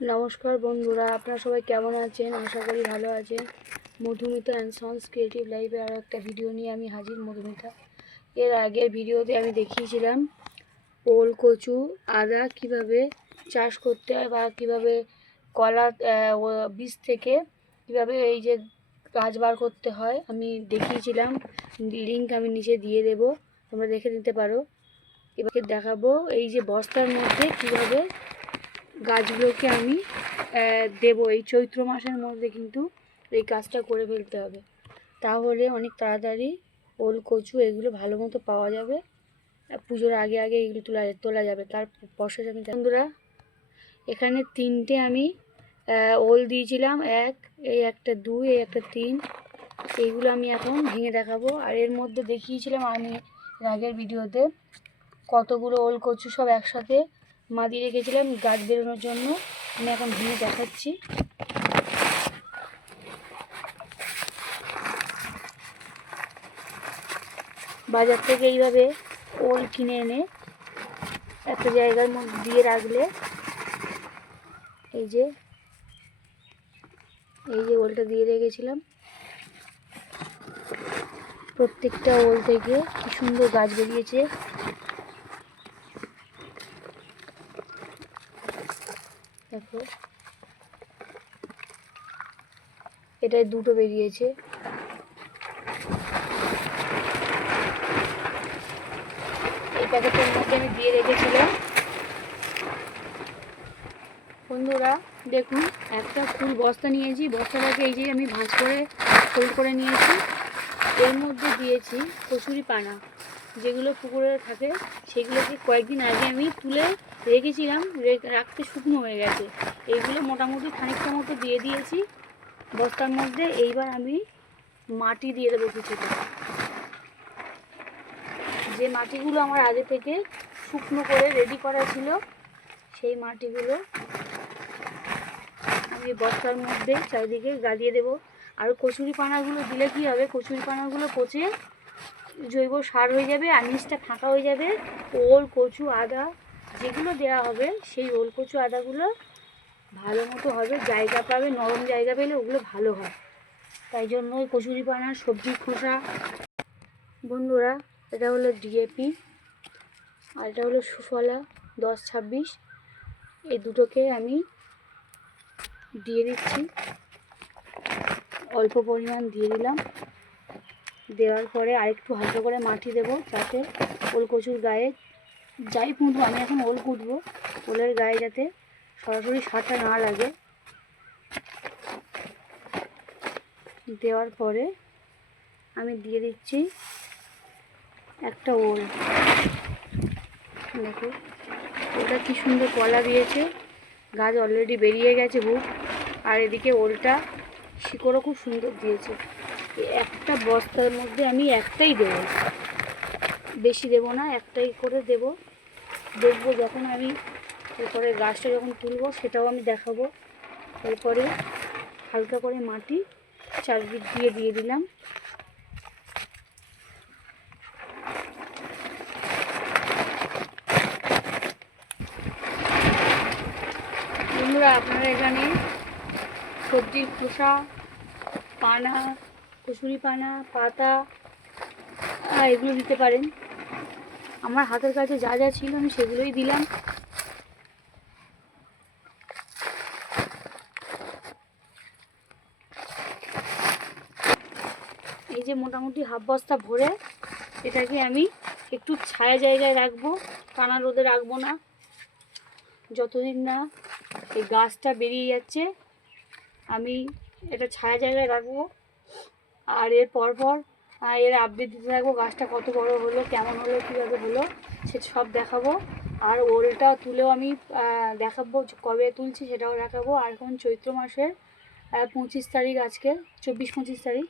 নমস্কার বন্ধুরা, আপনারা সবাই কেমন আছেন? আশা করি ভালো আছেন। মধুমিতা অ্যান্ড সন্স ক্রিয়েটিভ লাইফে আরও একটা ভিডিও নিয়ে আমি হাজির। মধুমিতা, এর আগের ভিডিওতে আমি দেখিয়েছিলাম ওল, কচু, আদা কিভাবে চাষ করতে হয় বা কিভাবে কলা বীজ থেকে কিভাবে এই যে গাছ বার করতে হয় আমি দেখিয়েছিলাম। লিঙ্ক আমি নিচে দিয়ে দেব, তোমরা দেখে নিতে পারো। এবারে দেখাবো এই যে বস্তার মধ্যে কিভাবে গাছগুলোকে আমি দেবো। এই চৈত্র মাসের মধ্যে কিন্তু এই কাজটা করে ফেলতে হবে, তাহলে অনেক তাড়াতাড়ি ওল, কচু এগুলো ভালো মতো পাওয়া যাবে। পুজোর আগে আগে এগুলো তোলা যাবে। তার প্রসেস আমি বন্ধুরা, এখানে তিনটে আমি ওল দিয়েছিলাম, এই একটা 2, এই একটা 3। এইগুলো আমি এখন ভেঙে দেখাবো। আর এর মধ্যে দেখিয়েছিলাম আমি আগের ভিডিওতে কতগুলো ওল, কচু সব একসাথে মাদিয়ে রেখেছিলাম গাছ বেরোনোর জন্য। আমি এখন ভেঙে দেখাচ্ছি। বাজার থেকে এইভাবে ওল কিনে এনে একটা জায়গার মধ্যে দিয়ে রাখলে এই যে ওলটা দিয়ে রেখেছিলাম, প্রত্যেকটা ওল থেকে কি সুন্দর গাছ বেরিয়েছে। দেখো, এটায় 2টো বেরিয়েছে। এই প্যাকেটের মধ্যে আমি দিয়ে রেখেছিলাম। বন্ধুরা দেখুন, একটা ফুল বস্তা নিয়েছি, বস্তাটাকে এই যে আমি ভাঁজ করে ফোল্ড করে নিয়েছি। এর মধ্যে দিয়েছি কচুরি পানা, যেগুলো পুকুরে থাকে সেগুলোকে কয়েকদিন আগে আমি তুলে রেখেছিলাম, রাখতে শুকনো হয়ে গেছে। এইগুলো মোটামুটি খানিকটা মতো দিয়ে দিয়েছি বস্তার মধ্যে। এইবার আমি মাটি দিয়ে দেবো কিছুটা, যে মাটিগুলো আমার আগে থেকে শুকনো করে রেডি করা ছিল সেই মাটিগুলো আমি বস্তার মধ্যে চারিদিকে গালিয়ে দেবো। আর কচুরি পানাগুলো দিলে কী হবে, কচুরি পানাগুলো পচে জৈব সার হয়ে যাবে আর নিচটা ফাঁকা হয়ে যাবে। ওল, কচু, আদা যেগুলো দেওয়া হবে সেই ওল, কচু, আদাগুলো ভালো মতো হবে, জায়গা পাবে, নরম জায়গা পেলে ওগুলো ভালো হয়। তাই জন্য ওই কচুরি পানা, সবজির খোসা। বন্ধুরা, এটা হলো ডিএপি আর এটা হলো সুফলা 10-26। এই দুটোকে আমি দিয়ে দিচ্ছি, অল্প পরিমাণ দিয়ে দিলাম। দেওয়ার পরে আরেকটু হালকা করে মাটি দেবো, যাতে ওল, কচুর গায়ে যাই পুঁতবো, আমি এখন ওল কুটবো, ওলের গায়ে যাতে সরাসরি সারটা না লাগে। দেওয়ার পরে আমি দিয়ে দিচ্ছি একটা ওল। দেখো ওলটা কি সুন্দর কলা দিয়েছে, গাছ অলরেডি বেরিয়ে গেছে খুব। আর এদিকে ওলটা শিকড়ও খুব সুন্দর দিয়েছে। একটা বস্তার মধ্যে আমি একটাই দেবো, বেশি দেবো না, একটাই করে দেব। দেখবো যখন আমি এরপরে গাছটা যখন তুলবো সেটাও আমি দেখাবো। এরপরে হালকা করে মাটি চারদিক দিয়ে দিলাম। বন্ধুরা, আপনারা এখানে সবজির খোসা, পানা, কচুরি পানা, পাতা এগুলো দিতে পারেন। আমার হাতের কাছে যা যা ছিল আমি সেগুলোই দিলাম। এই যে মোটামুটি হাফ বস্তা ভরে এটাকে আমি একটু ছায়া জায়গায় রাখবো, টানা রোদে রাখবো না, যতদিন না এই গাছটা বেরিয়ে যাচ্ছে আমি এটা ছায়া জায়গায় রাখবো। আর এর পরপর এর আপডেট দিতে থাকবো, গাছটা কত বড় হলো, কেমন হলো, কীভাবে হলো সে সব দেখাবো। আর ওলটা তুলেও আমি দেখাবো, কবে তুলছি সেটাও দেখাবো। আর এখন চৈত্র মাসের 25 তারিখ, আজকে 24-25 তারিখ।